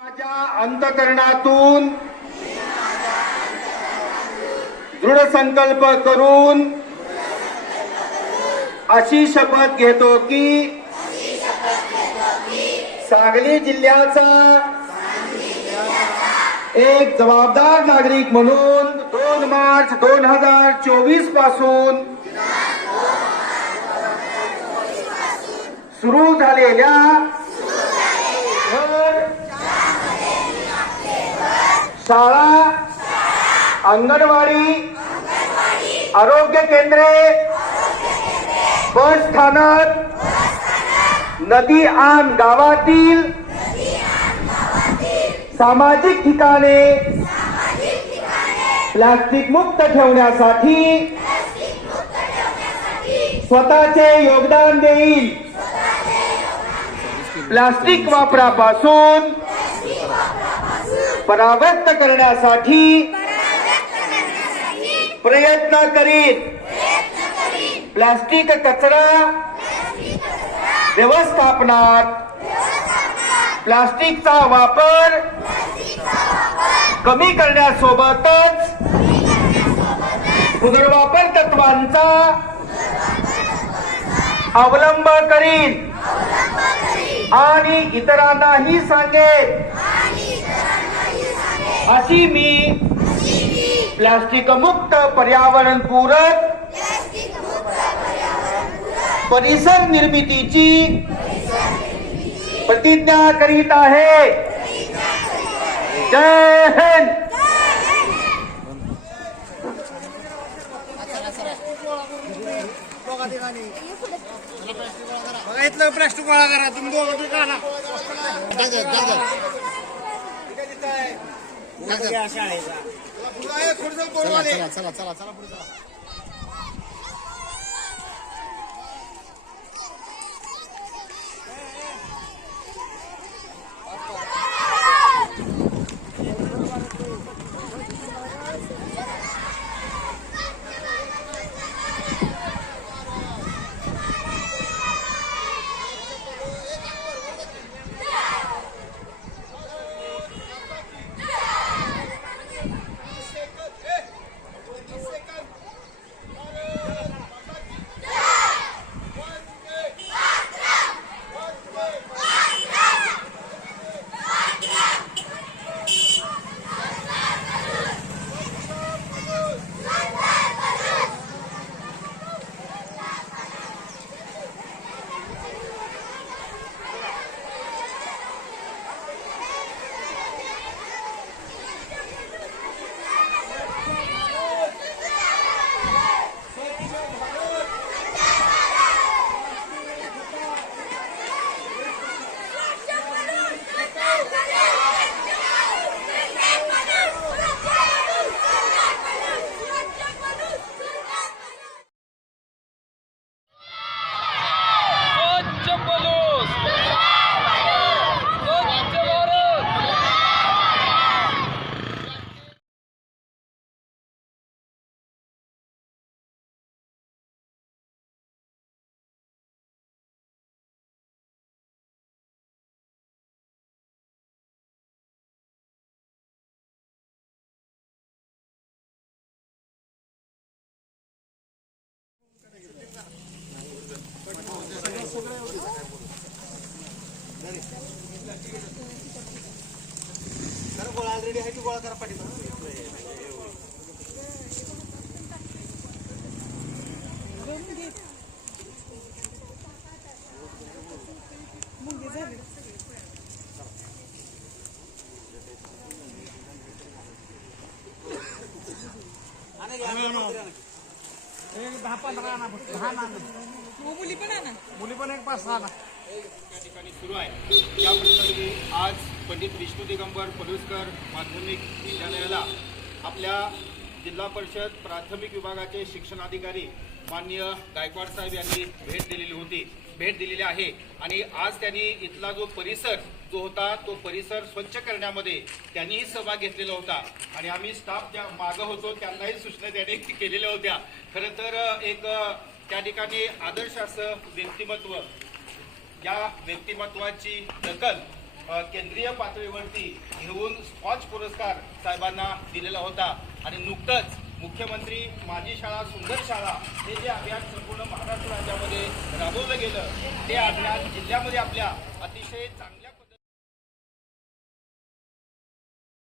माझ्या अंतकरणातून दृढ संकल्प करून अशी शपथ घेतो की सांगली जिल्ह्याचा एक जबाबदार नागरिक म्हणून दोन मार्च दोन हजार चोवीसपासून सुरू झालेल्या शाळा अंगणवाडी आरोग्य केंद्रे बस स्थानक नदी आण गावातील सामाजिक ठिकाणे प्लास्टिक मुक्त ठेवण्यासाठी स्वतःचे योगदान देईल. प्लास्टिक वापरापासून परावृत्त करण्यासाठी प्रयत्न करीत प्लास्टिक कचरा व्यवस्थापनात प्लास्टिकचा वापर कमी करण्यासोबतच पुनर्वापर तत्वांचा अवलंब करीन. आणि इतरांनाही सांगेन. अशी मी प्लास्टिक मुक्त पर्यावरण पूरक परिसर निर्मितीची प्रतिज्ञा करीत आहे. जय हिंद. बघा इथलं प्लास्टिक गोळा करा तुम्ही दोघं बी काढा. शाळेचा. पुढं आहे, थोडंसं बोलवाले. स्वच्छ already आहे की गोळा करा. एक दहा पंधरा आणा. दहा आणा. मुली पण एक पाच सहा आणा. त्या ठिकाणी सुरू आहे. या प्रसंगी आज पंडित विष्णू दिगंबर पलुसकर माध्यमिक विद्यालयाला आपल्या जिल्हा परिषद प्राथमिक विभागाचे शिक्षणाधिकारी माननीय गायकवाड साहेब यांनी भेट दिलेली होती. भेट दिलेली आहे. आणि आज त्यांनी इथला जो परिसर जो होता तो परिसर स्वच्छ करण्यामध्ये त्यांनीही सहभाग घेतलेला होता. आणि आम्ही स्टाफ त्या मागं होतो त्यांनाही सूचना त्याने केलेल्या होत्या. खरं तर एक त्या ठिकाणी आदर्श असं व्यक्तिमत्व या व्यक्तिमत्वाची दखल केंद्रीय पातळीवरती घेऊन स्कॉच पुरस्कार साहेबांना दिलेला होता. आणि नुकतंच मुख्यमंत्री माझी शाळा सुंदर शाळा हे जे अभियान संपूर्ण महाराष्ट्र राज्यामध्ये राबवलं गेलं ते अभियान जिल्ह्यामध्ये आपल्या अतिशय चांगल्या